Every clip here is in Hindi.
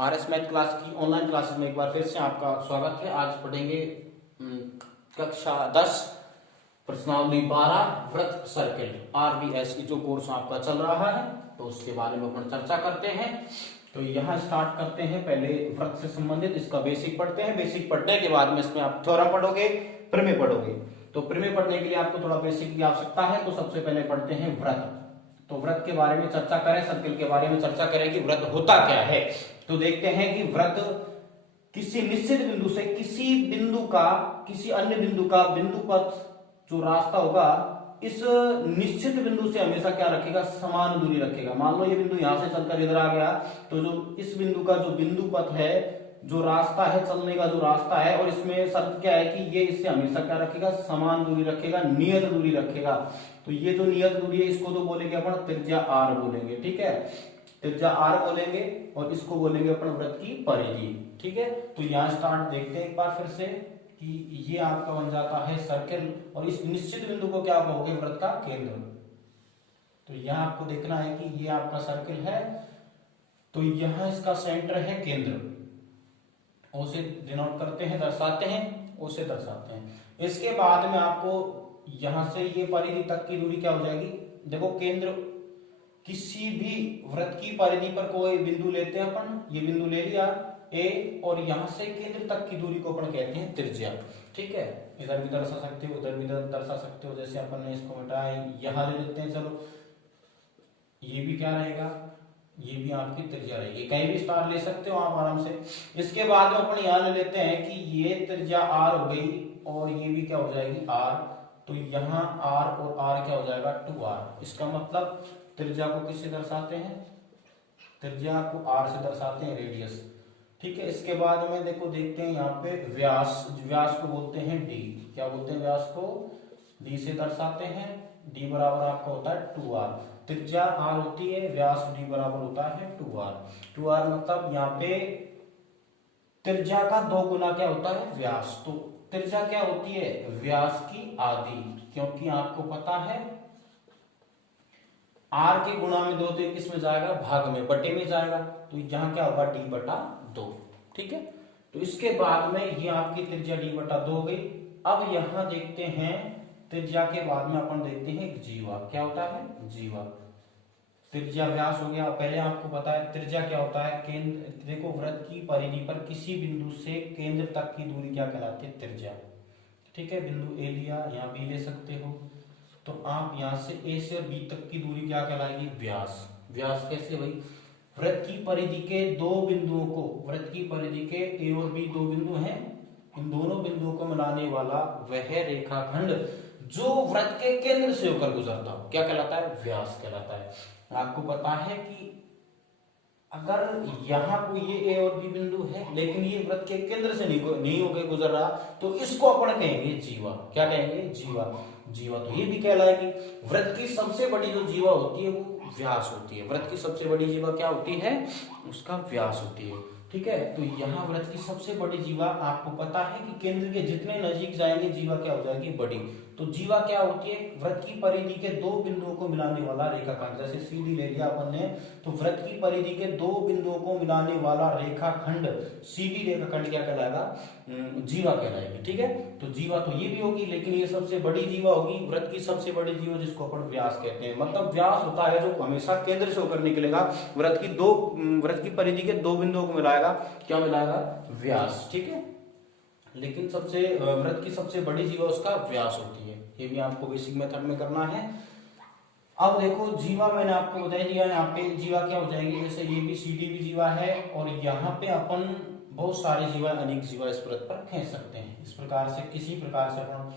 आरएस मैथ क्लास की ऑनलाइन क्लासेस में एक बार फिर से आपका स्वागत है। आज पढ़ेंगे कक्षा 10 प्रश्नावली 12 वृत्त सर्किल आरबीएस की जो कोर्स आपका चल रहा है तो उसके बारे में अपन चर्चा करते हैं। तो यहाँ स्टार्ट करते हैं। पहले वृत्त से संबंधित इसका बेसिक पढ़ते हैं। बेसिक पढ़ने के बाद में इसमें आप थ्योरम पढ़ोगे, प्रमेय पढ़ोगे। तो प्रमेय पढ़ने के लिए आपको थोड़ा बेसिक की आवश्यकता है। तो सबसे पहले पढ़ते हैं वृत्त। तो वृत्त के बारे में चर्चा करें, सर्किल के बारे में चर्चा करें कि वृत्त होता क्या है। तो देखते हैं कि वृत्त किसी निश्चित बिंदु से किसी बिंदु का किसी अन्य बिंदु का बिंदु पथ जो रास्ता होगा इस निश्चित बिंदु से हमेशा क्या रखेगा, समान दूरी रखेगा। मान लो ये बिंदु यहां से चलकर इधर आ गया तो जो इस बिंदु का जो बिंदु पथ है, जो रास्ता है, चलने का जो रास्ता है, और इसमें शर्त क्या है कि ये इससे हमेशा क्या रखेगा, समान दूरी रखेगा, नियत दूरी रखेगा। तो ये जो नियत दूरी है इसको तो बोलेंगे अपन त्रिज्या आर बोलेंगे, ठीक है, त्रिज्या आर बोलेंगे। और इसको बोलेंगे अपन वृत्त की परिधि, ठीक है। तो यहाँ स्टार्ट देखते हैं एक बार फिर से कि ये आपका बन जाता है सर्किल और इस निश्चित बिंदु को क्या कहोगे, वृत्त का केंद्र। तो यहाँ आपको देखना है कि ये आपका सर्किल है तो यहाँ इसका सेंटर है केंद्र। ओ से डिनोट करते हैं, दर्शाते हैं, ओ से दर्शाते हैं। इसके बाद में आपको यहां से ये परिधि तक की दूरी क्या हो जाएगी, देखो केंद्र किसी भी वृत्त की परिधि पर कोई बिंदु लेते हैं अपन, ये बिंदु ले लिया ए और यहां से केंद्र तक की दूरी को अपन कहते हैं त्रिज्या, ठीक है। इधर भी दर्शा सकते हो, उधर भी दर्शा सकते हो। जैसे अपन ने इसको मिटाया, यहां ले लेते हैं, चलो ये भी क्या रहेगा, ये भी आपकी त्रिज्या रहेगी। कहीं भी स्टार ले सकते हो आप आराम से। इसके बाद में अपन यहां ले लेते हैं कि ये त्रिज्या आर हो गई और ये भी क्या हो जाएगी आर। तो यहाँ आर और आर क्या हो जाएगा 2r। इसका मतलब त्रिज्या को किससे दर्शाते हैं, त्रिज्या को आर से दर्शाते हैं, रेडियस, ठीक है। इसके बाद में देखो देखते हैं यहाँ पे व्यास, व्यास को बोलते हैं डी। क्या बोलते हैं, व्यास को डी से दर्शाते हैं। डी बराबर आपका होता है 2r। त्रिज्या r होती है, व्यास d बराबर होता है 2r। 2r मतलब यहाँ पे त्रिज्या का 2 गुना क्या होता है, व्यास। तो त्रिज्या क्या होती है, व्यास की आधी, क्योंकि आपको पता है r के गुणा में 2 तो किस में जाएगा, भाग में, बटे में जाएगा। तो यहाँ क्या होगा d बटा 2, ठीक है। तो इसके बाद में ये आपकी त्रिज्या d बटा 2 हो गई। अब यहाँ देखते हैं त्रिज्या के बाद में अपन देखते हैं जीवा। क्या होता है, जीवा। त्रिज्या व्यास हो गया। पहले आपको पता है त्रिज्या क्या होता है, केंद्र, देखो वृत्त की परिधि पर किसी बिंदु से केंद्र तक की दूरी क्या कहलाती है, त्रिज्या, ठीक है। बिंदु ए लिया, यहाँ बी ले सकते हो। तो आप यहाँ से ए से और बी तक की दूरी क्या कहलाएगी, व्यास। व्यास कैसे भाई, वृत्त की परिधि के 2 बिंदुओं को, वृत्त की परिधि के ए और बी 2 बिंदु हैं, इन दोनों बिंदुओं को मिलाने वाला वह रेखाखंड जो वृत्त के केंद्र से होकर गुजरता हो क्या कहलाता है, व्यास कहलाता है। आपको पता है कि अगर यहाँ कोई ये ए और बी बिंदु है लेकिन ये वृत्त के केंद्र से नहीं होकर गुजर रहा तो इसको अपन कहेंगे जीवा। क्या कहेंगे, जीवा। जीवा तो ये भी कहलाएगी। वृत्त की सबसे बड़ी जो जीवा होती है वो व्यास होती है। वृत्त की सबसे बड़ी जीवा क्या होती है, उसका व्यास होती है, ठीक है। तो यहाँ वृत्त की सबसे बड़ी जीवा आपको पता है कि केंद्र के जितने नजीक जाएंगे जीवा क्या हो जाएगी, बड़ी। तो जीवा क्या होती है, वृत्त की परिधि के 2 बिंदुओं को मिलाने वाला रेखाखंड। जैसे सीधी ले लिया अपन ने, तो वृत्त की परिधि के 2 बिंदुओं को मिलाने वाला रेखाखंड, सीधी रेखाखंड क्या कहलाएगा, जीवा कहलाएगी, ठीक है। तो जीवा तो ये भी होगी लेकिन ये सबसे बड़ी जीवा होगी, वृत्त की सबसे बड़ी जीवा जिसको अपन व्यास कहते हैं। मतलब व्यास होता है जो हमेशा केंद्र से होकर निकलेगा, वृत्त की परिधि के 2 बिंदुओं को मिलाएगा, क्या मिलाएगा, व्यास, ठीक है। लेकिन सबसे वृत्त की सबसे बड़ी जीवा उसका व्यास होती है। ये भी आपको बेसिक मेथड में करना है। अब देखो जीवा मैंने आपको बता दिया, यहाँ पे जीवा क्या हो जाएगी, जैसे ये भी सी डी भी जीवा है और यहाँ पे अपन बहुत सारे जीवा, अनेक जीवा इस वृत्त पर खींच सकते हैं। इस प्रकार से किसी प्रकार से अपन,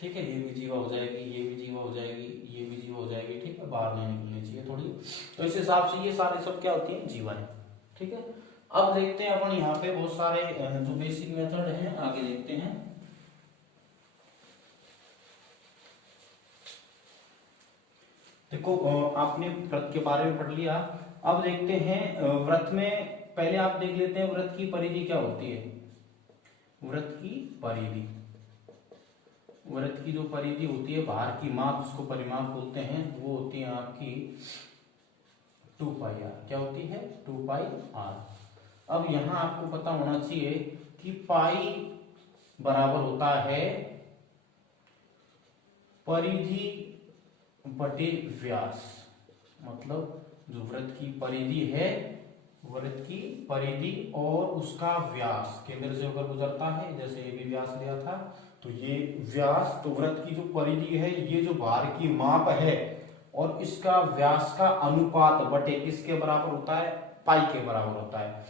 ठीक है, ये भी जीवा हो जाएगी, ये भी जीवा हो जाएगी, ये भी जीवा हो जाएगी, ठीक है, बाहर नहीं निकलनी चाहिए थोड़ी। तो इस हिसाब से ये सारे सब क्या होती है, जीवा है, ठीक है। अब देखते हैं अपन यहाँ पे बहुत सारे जो बेसिक मेथड हैं आगे देखते हैं। देखो आपने वृत्त के बारे में पढ़ लिया। अब देखते हैं वृत्त में, पहले आप देख लेते हैं वृत्त की परिधि क्या होती है। वृत्त की परिधि, वृत्त की जो परिधि होती है, बाहर की माप जिसको परिमाप बोलते हैं, वो होती है आपकी 2 पाई आर। क्या होती है, 2 पाई आर। अब यहां आपको पता होना चाहिए कि पाई बराबर होता है परिधि बटे व्यास। मतलब जो वृत्त की परिधि है, वृत्त की परिधि और उसका व्यास केंद्र से होकर गुजरता है, जैसे ये भी व्यास लिया था, तो ये व्यास, तो वृत्त की जो परिधि है, ये जो भार की माप है और इसका व्यास का अनुपात बटे किसके बराबर होता है, पाई के बराबर होता है।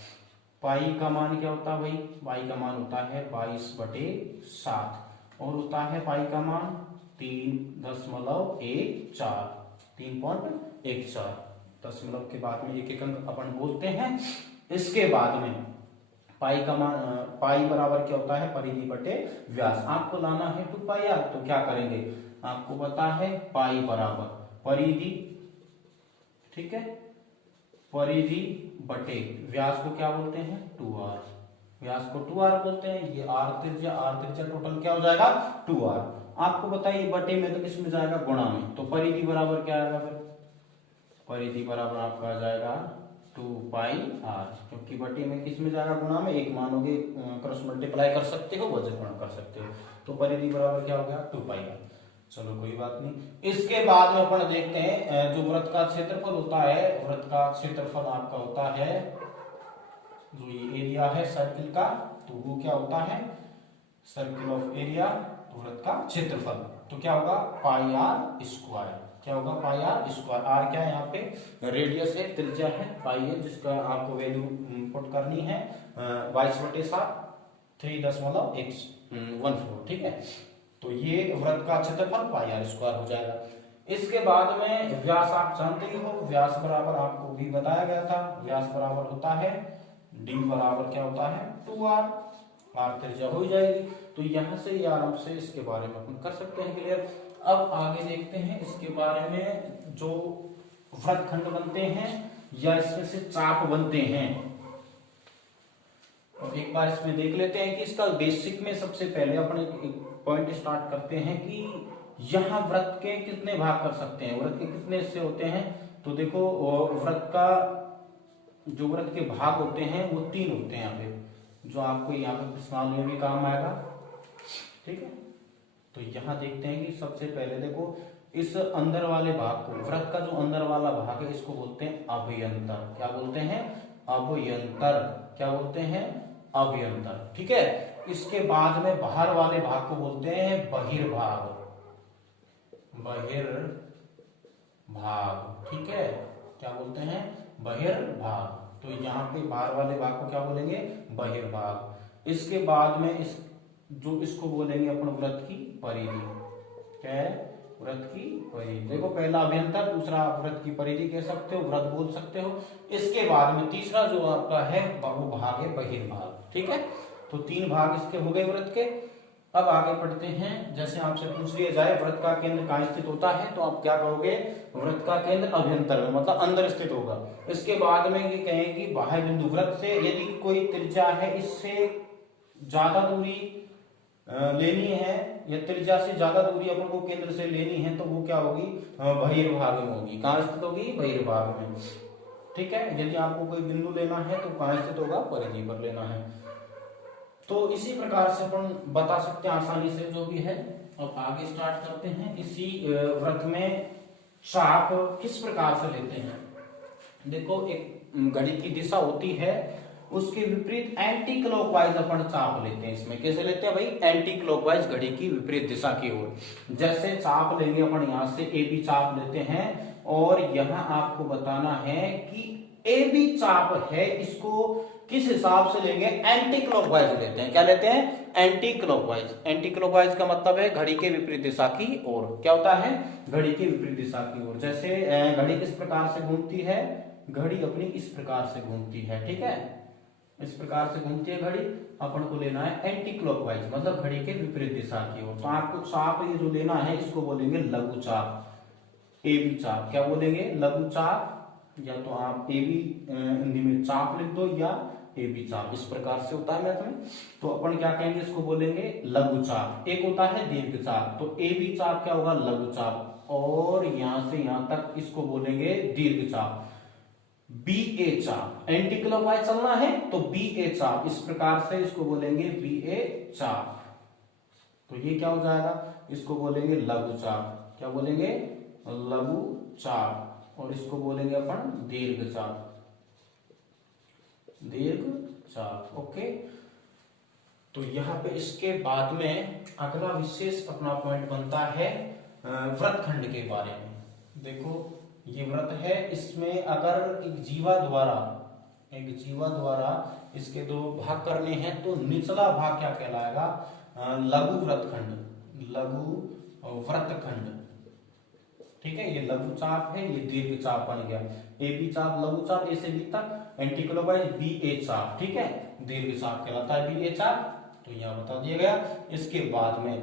पाई का मान क्या होता है भाई, पाई का मान होता है 22/7 और होता है पाई का मान 3.14, 3.14। दशमलव के बाद में एक एक अंक अपन बोलते हैं। इसके बाद में पाई का मान, पाई बराबर क्या होता है, परिधि बटे व्यास। आपको लाना है 2πr, तो क्या करेंगे, आपको पता है पाई बराबर परिधि, ठीक है, परिधि बटे व्यास को क्या बोलते हैं 2r, व्यास को 2r बोलते हैं। ये r त्रिज्या टोटल क्या हो जाएगा 2r। आपको बताइए बटे में तो किस में जाएगा, गुणा में, तो परिधि बराबर क्या आएगा फिर, परिधि बराबर आपका आ जाएगा 2πr, क्योंकि बटे में किस में जाएगा, गुणा में। एक मानोगे क्रॉस मल्टीप्लाई कर सकते हो, वजन गुणा कर सकते हो, तो परिधि बराबर क्या हो गया 2πr। चलो कोई बात नहीं। इसके बाद में अपन देखते हैं जो वृत्त का क्षेत्रफल होता है, वृत्त का क्षेत्रफल आपका होता है, जो ये एरिया है सर्किल का, तो वो क्या होता है, सर्किल ऑफ एरिया, तो वृत्त का क्षेत्रफल, तो क्या होगा पाई आर स्क्वायर, क्या होगा पाई आर स्क्वायर। आर क्या है, यहाँ पे रेडियस है, त्रिज्या है, पाई है, जिसका आपको वैल्यू पुट करनी है 22/7, 3.14, ठीक है। तो ये वृत्त का क्षेत्रफल पाई आर स्क्वायर हो जाएगा। इसके बाद में व्यास आप जानते ही हो, व्यास बराबर आपको भी बताया गया था, व्यास बराबर होता है डी बराबर क्या होता है 2r, आर त्रिज्या हो जाएगी। तो यहां से ये आराम से इसके बारे में अपन कर सकते हैं क्लियर। अब आगे देखते हैं इसके बारे में, जो वृत्तखंड बनते हैं या इसमें से चाप बनते हैं, तो एक बार इसमें देख लेते हैं कि इसका बेसिक में सबसे पहले अपन एक पॉइंट स्टार्ट करते हैं कि यहां वृत्त के कितने भाग कर सकते हैं, वृत्त के कितने हिस्से होते हैं। तो देखो वृत्त का जो वृत्त के भाग होते हैं वो 3 होते हैं यहाँ पे, जो आपको यहाँ पे प्रश्नावली में भी काम आएगा, ठीक है। तो यहाँ देखते हैं कि सबसे पहले देखो इस अंदर वाले भाग को, वृत्त का जो अंदर वाला भाग है, इसको बोलते हैं अभ्यंतर। क्या बोलते हैं, अभ्यंतर। क्या बोलते हैं, अभ्यंतर, ठीक है। इसके बाद में बाहर वाले भाग को बोलते हैं बहिर्भाग, बहिर्भाग, ठीक है। क्या बोलते हैं, बहिर्भाग। तो यहाँ पे बाहर वाले भाग को क्या बोलेंगे, बहिर्भाग। इसके बाद में इसको बोलेंगे अपन वृत्त की परिधि। क्या है, वृत्त की परिधि। देखो पहला अभ्यंतर, दूसरा वृत्त की परिधि कह सकते हो, वृत्त बोल सकते हो। इसके बाद में तीसरा जो आपका है वो भाग है बहिर्भाग, ठीक है। तो 3 भाग इसके हो गए वृत्त के। अब आगे पढ़ते हैं, जैसे आपसे पूछ लिया जाए वृत्त का केंद्र कहाँ स्थित होता है, तो आप क्या कहोगे, वृत्त का केंद्र अभ्यंतर में, मतलब अंदर स्थित होगा। इसके बाद में ये कहें कि बाह्य बिंदु वृत्त से यदि कोई त्रिज्या है इससे ज्यादा दूरी लेनी है, या त्रिज्या से ज्यादा दूरी अपन को केंद्र से लेनी है, तो वो क्या होगी, बहिर्भाग में होगी। कहाँ स्थित होगी, बहिर्भाग में, ठीक है। यदि आपको कोई बिंदु लेना है तो कहाँ स्थित होगा, परिधि पर लेना है। तो इसी प्रकार से अपन बता सकते हैं आसानी से जो भी है। अब आगे स्टार्ट करते हैं। इसी वृत्त में चाप किस प्रकार से लेते हैं। देखो एक घड़ी की दिशा होती है, उसके विपरीत एंटी क्लॉकवाइज अपन चाप लेते हैं। इसमें कैसे लेते हैं भाई, एंटी क्लॉकवाइज, घड़ी की विपरीत दिशा की ओर। जैसे चाप लेंगे अपन यहाँ से ए बी चाप लेते हैं, और यहाँ आपको बताना है कि ए बी चाप है, इसको किस हिसाब से लेंगे, एंटी क्लॉकवाइज लेते हैं। क्या लेते हैं, एंटी क्लॉकवाइज। एंटी क्लॉकवाइज का मतलब है घड़ी के विपरीत दिशा की ओर। क्या होता है, घड़ी के विपरीत दिशा की ओर। जैसे घड़ी किस प्रकार से घूमती है, घड़ी अपनी इस प्रकार से घूमती है, ठीक है, इस प्रकार से घूमती है घड़ी। अपन को लेना है एंटी क्लॉकवाइज, मतलब घड़ी के विपरीत दिशा की ओर। तो आपको चाप ये जो लेना है, इसको बोलेंगे लघु चाप, ए बी चाप। क्या बोलेंगे, लघु चाप, या तो आप ए बी हिंदी में चाप लिख दो, या ए बी चाप, इस प्रकार से होता है मैथ में। तो अपन क्या कहेंगे, इसको बोलेंगे लघु चाप। एक होता है दीर्घ चाप, तो ए बी चाप क्या होगा, लघु चाप, और यहां से यहां तक इसको बोलेंगे दीर्घ चाप। बी ए चाप, एंटी क्लॉकवाइज चलना है तो बी ए चाप, इस प्रकार से इसको बोलेंगे बी ए चाप। तो ये क्या हो जाएगा, इसको बोलेंगे लघु चाप। क्या बोलेंगे, लघु चाप। और इसको बोलेंगे अपन दीर्घ चाप, दीर्घ चाप। ओके, तो यहाँ पे इसके बाद में अगला विशेष अपना पॉइंट बनता है वृत्तखंड के बारे में। देखो ये वृत्त है, इसमें अगर एक जीवा द्वारा इसके दो भाग करने हैं तो निचला भाग क्या कहलाएगा, लघु वृत्तखंड, लघु वृत्तखंड। ठीक है, ये लघु चाप है, ये दीर्घ चाप बन गया। ए बी चाप लघु चाप, ए से बी तक, एंटी क्लॉकवाइज बी ए चाप। ठीक है, दीर्घ चाप कहलाता है बी ए चाप। तो यहां बता दिया गया। इसके बाद में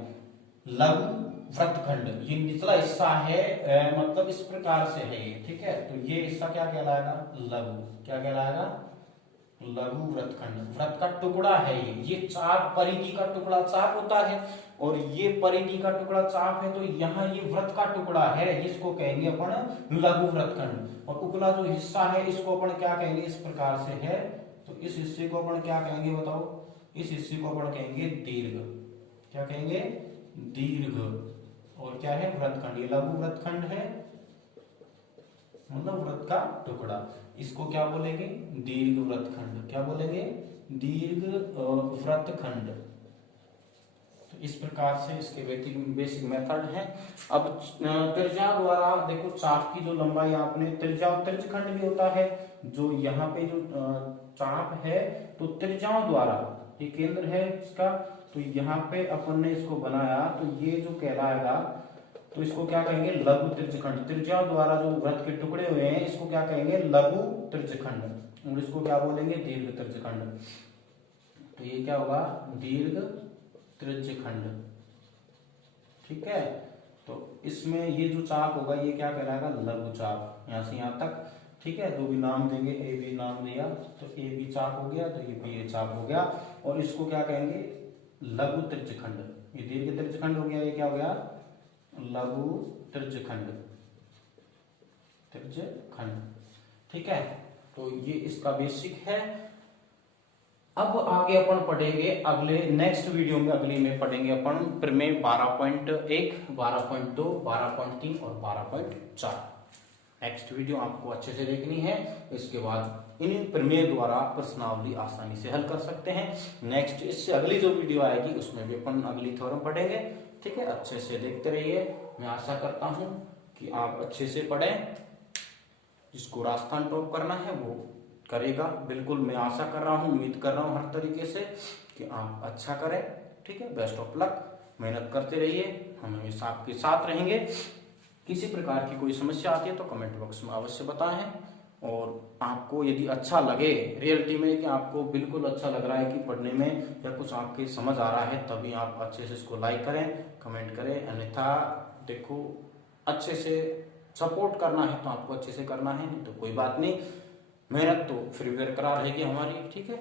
लघु वृत्तखंड, ये निचला हिस्सा है, मतलब इस प्रकार से है ये। ठीक है, तो ये हिस्सा क्या कहलाएगा, लघु। क्या कहलाएगा, लघु वृत्तखंड। वृत्त का टुकड़ा है ये चाप, परिधि का टुकड़ा चाप होता है और ये परिधि का टुकड़ा चाप है। तो यहाँ ये वृत्त का टुकड़ा है, इसको कहेंगे अपन लघु वृत्तखंड। और उपला जो हिस्सा है इसको अपन क्या कहेंगे, इस प्रकार से है। तो इस हिस्से को अपन क्या कहेंगे बताओ, इस हिस्से को अपन कहेंगे दीर्घ। क्या कहेंगे, दीर्घ। और क्या है, वृत्तखंड। ये लघु वृत्तखंड है, मतलब वृत्त का टुकड़ा। इसको क्या बोलेंगे, दीर्घ वृत्तखंड। क्या बोलेंगे, दीर्घ वृत्तखंड। तो इस प्रकार से इसके बेसिक मेथड है। अब त्रिज्या द्वारा देखो, चाप की जो लंबाई आपने त्रिज्या और त्रिज्यखंड भी होता है। जो यहाँ पे जो चाप है तो त्रिज्याओं द्वारा, ये केंद्र है इसका, तो यहाँ पे अपन ने इसको बनाया तो ये जो कहलाएगा, तो इसको क्या कहेंगे, लघु त्रिज्यखंड। त्रिज्याओं द्वारा जो वृत्त के टुकड़े हुए हैं इसको क्या कहेंगे, लघु त्रिज्यखंड। और इसको क्या बोलेंगे, दीर्घ त्रिज्यखंड। तो ये क्या होगा, दीर्घ त्रिज्यखंड। ठीक है, तो इसमें ये जो चाप होगा ये क्या कहलाएगा, लघु चाप। यहां से यहां तक। ठीक है, जो भी नाम देंगे, ए बी नाम दिया तो ए बी चाप हो गया, तो ये बी ए चाप हो गया। और इसको क्या कहेंगे, लघु त्रिज्यखंड। ये दीर्घ त्रिज्यखंड हो गया, ये क्या हो गया, लघु त्रिज्यखंड, त्रिज्यखंड। ठीक है, तो ये इसका बेसिक है। अब आगे अपन पढ़ेंगे अगले नेक्स्ट वीडियो में, अगली में पढ़ेंगे अपन प्रमेय 12.1, 12.2, 12.3 और 12.4। नेक्स्ट वीडियो आपको अच्छे से देखनी है। इसके बाद इन प्रमेय द्वारा प्रश्नावली आसानी से हल कर सकते हैं। नेक्स्ट इससे अगली जो वीडियो आएगी उसमें भी अपन अगली थ्योरम पढ़ेंगे। ठीक है, अच्छे से देखते रहिए। मैं आशा करता हूं कि आप अच्छे से पढ़ें। जिसको राजस्थान टॉप करना है वो करेगा, बिल्कुल मैं आशा कर रहा हूँ, उम्मीद कर रहा हूँ हर तरीके से कि आप अच्छा करें। ठीक है, बेस्ट ऑफ लक, मेहनत करते रहिए, हम हमेशा आपके साथ रहेंगे। किसी प्रकार की कोई समस्या आती है तो कमेंट बॉक्स में अवश्य बताएं। और आपको यदि अच्छा लगे रियलिटी में, कि आपको बिल्कुल अच्छा लग रहा है कि पढ़ने में या कुछ आपके समझ आ रहा है, तभी आप अच्छे से इसको लाइक करें, कमेंट करें। अन्यथा देखो, अच्छे से सपोर्ट करना है तो आपको अच्छे से करना है, नहीं तो कोई बात नहीं, मेहनत तो फिर भी बरकरार रहेगी हमारी। ठीक है।